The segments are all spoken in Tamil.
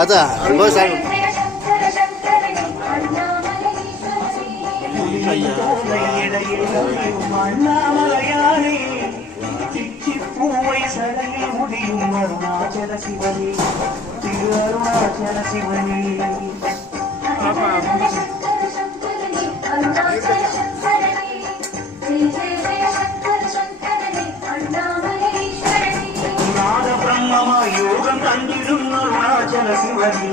அதான் அண்ணாமலையானே பூவை சடையில் முடியும் அருணாச்சல சிவனே திரு அருணாச்சல சிவனே நாத பிரம்மமா யோகம் தந்திடும் அருணாச்சல சிவனே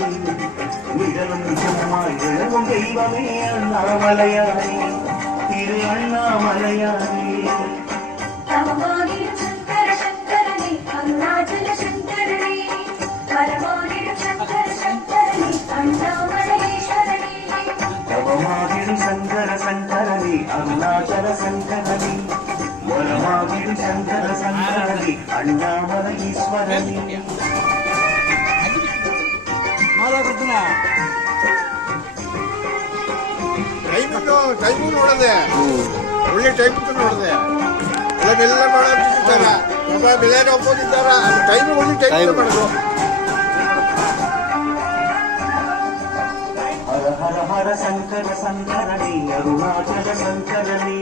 நிழலும் நிஜமாய் எழுவும் தெய்வமே அண்ணாமலையானே திரு அண்ணாமலையானே தவமாகிடும் சங்கர சங்கரனே அருணாச்சல சங்கரனே வரமாகிடும் சங்கர சங்கரனே அண்ணாமலை ஈஸ்வரனே ಟೈಮು ನೋಡದೆ ಒಳ್ಳೆ ಟೈಮ್ ನೋಡದೆ ಎಲ್ಲ ಮಾಡಿದ್ದಾರ ಬೆಲೆ ಒಪ್ಪೋದಿದ್ದಾರ ಟೈಮ್ ಒಳ್ಳೆ ಟೈಮ್ ಮಾಡೋದು ಹರ ಹರ ಹರ ಶಂಕರ ಶಂಕರನೇ ಅರುಣಾಚಲ ಶಂಕರನೇ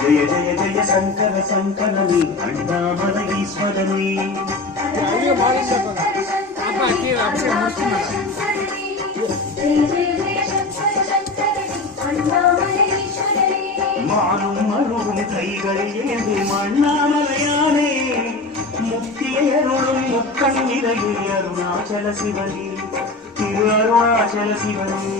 ಜಯ ಜಯ ಜಯ ಶಂಕರ ಶಂಕರನೇ ಅಣ್ಣಾಮಲ ಈಶ್ವರನೇ மானும் அருளும் கைகளில் ஏந்தி அண்ணாமலையானே முக்தியை அருளும் முக்கண்ணிலையே அருணாச்சல சிவனே திரு அருணாச்சல சிவனே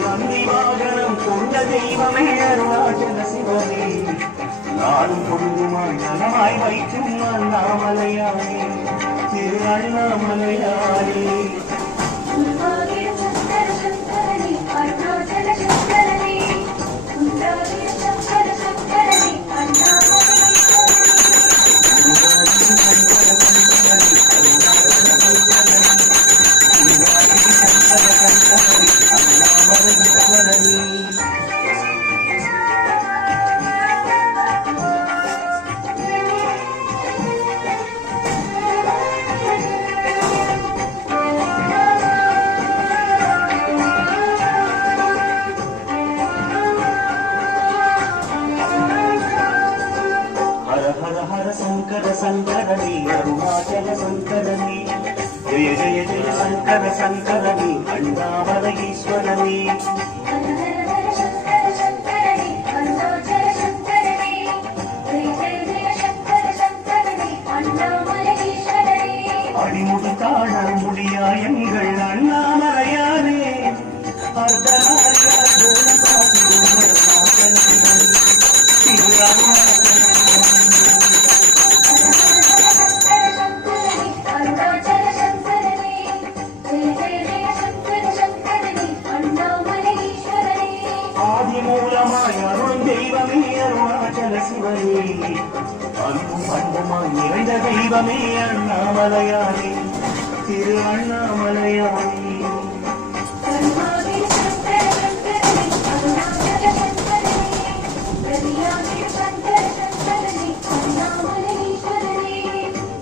நந்தி வாகனம் கொண்ட தெய்வமே அருணாச்சல சிவனே நாளும் பொழுதுமாய் நலமாய் வைக்கும் அண்ணாமலையானே திரு அண்ணாமலையானே शंकर शंकरने अरुणाचल शंकरने जय जय जय शंकर शंकरने अण्णामल ईश्वरने அடிமுடி காண முடியா எங்கள் அண்ணாமலையானே ஆதிமூலமாய் அருள் தெய்வமே அருணாச்சல சிவனே அன்பும் பண்புமாய் நிறைந்த தெய்வமே அண்ணாமலையானே திரு அண்ணாமலையானே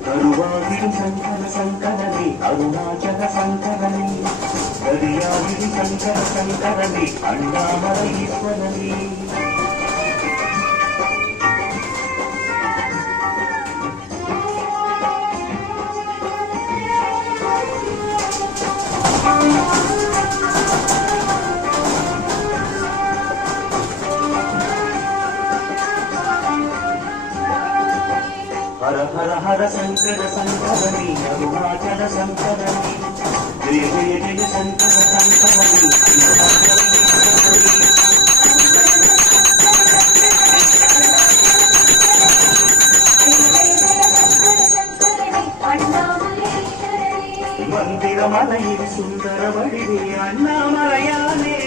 கருவாகிடும் சங்கர சங்கரனே அருணாச்சல சங்கரனே கரியாகிடும் சங்கர சங்கரனே அண்ணாமல ஈஸ்வரனே हर हर हर शंकर शंकरने अरुणाचल शंकरने जय जय जय शंकर शंकरने மந்திரமலையில் சுந்தர வடிவே அண்ணாமலையானே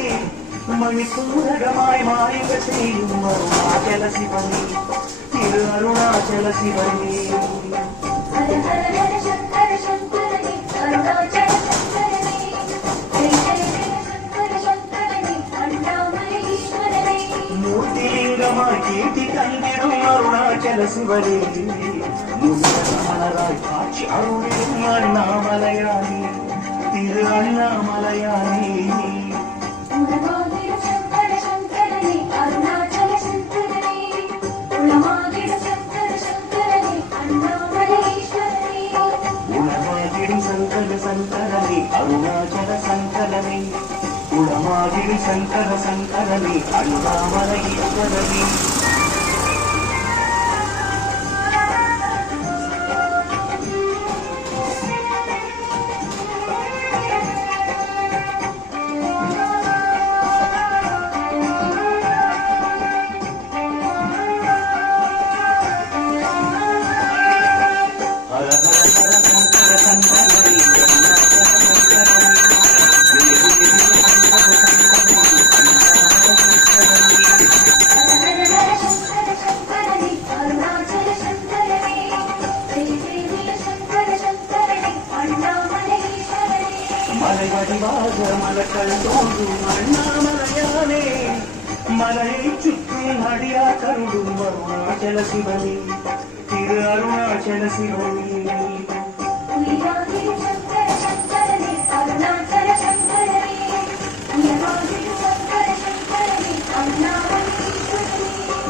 மணிசூரகமாய் மாயுக செய்யும் அருணாச்சல சிவனே திரு அருணாச்சல சிவனே ஹர ஹர ஹர சங்கர சங்கரனே அருணாச்சல சங்கரனே ஜெய ஜெய ஜெய சங்கர சங்கரனே அண்ணாமலை கனலுமாய் கீர்த்தி தந்திடும் அருணாச்சல சிவனே முன்னராய் காட்சி அருளிடும் அண்ணாமலையானே திரு அண்ணாமலையானே சங்கரனே அருணாச்சல சங்கரனே உளமாகிடும் சங்கர சங்கரனே அண்ணாமலை ஈஸ்வரனே மலைவடிவாக மலக்கள் தோன்றும் அண்ணாமலையானே மலையை சுற்றும் அடியா கருடும் அருணாச்சல சிவனே திரு அருணாச்சல சிவனே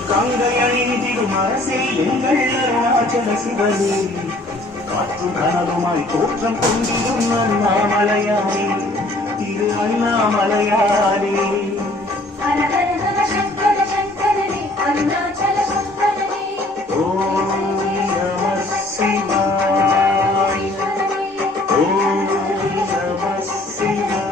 கங்கை அணிந்திடும் அரசே எங்கள் அருணாச்சல சிவனே காற்று கனலுமாய் தோற்றம் கொண்டிடும் அண்ணாமலையானே திரு அண்ணாமலையானே ஓம் நம சிவாய ஓம் நம சிவாய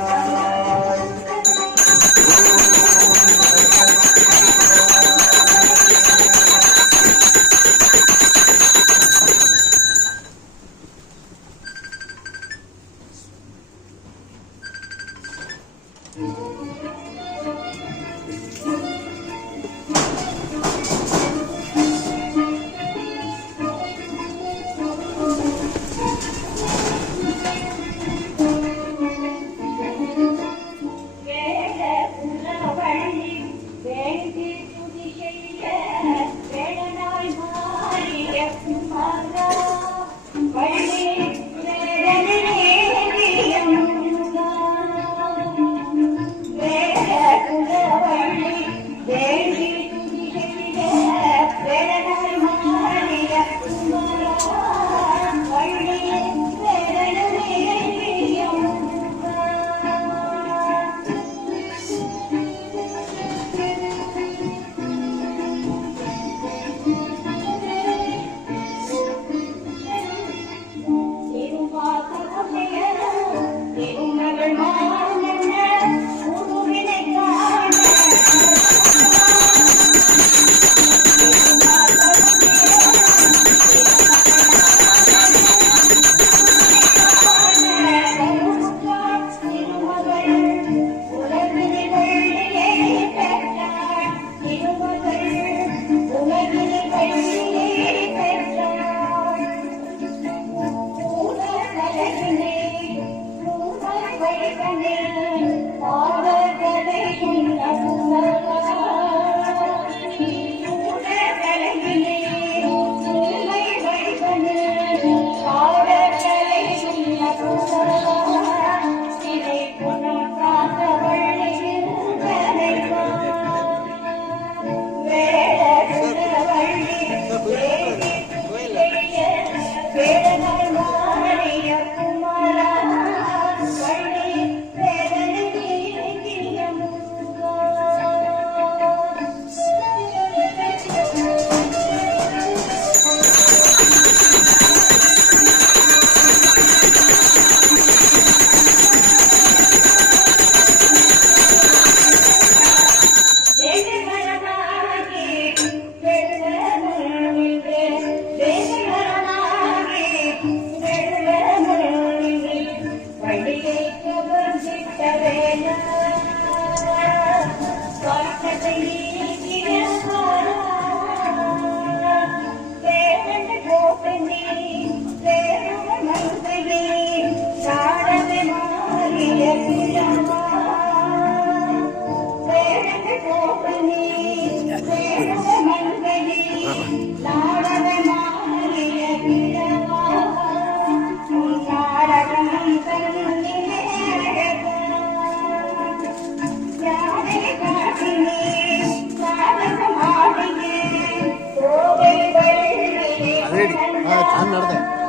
ಆಯ್ತು. ನಾನು ನಡೆದೆ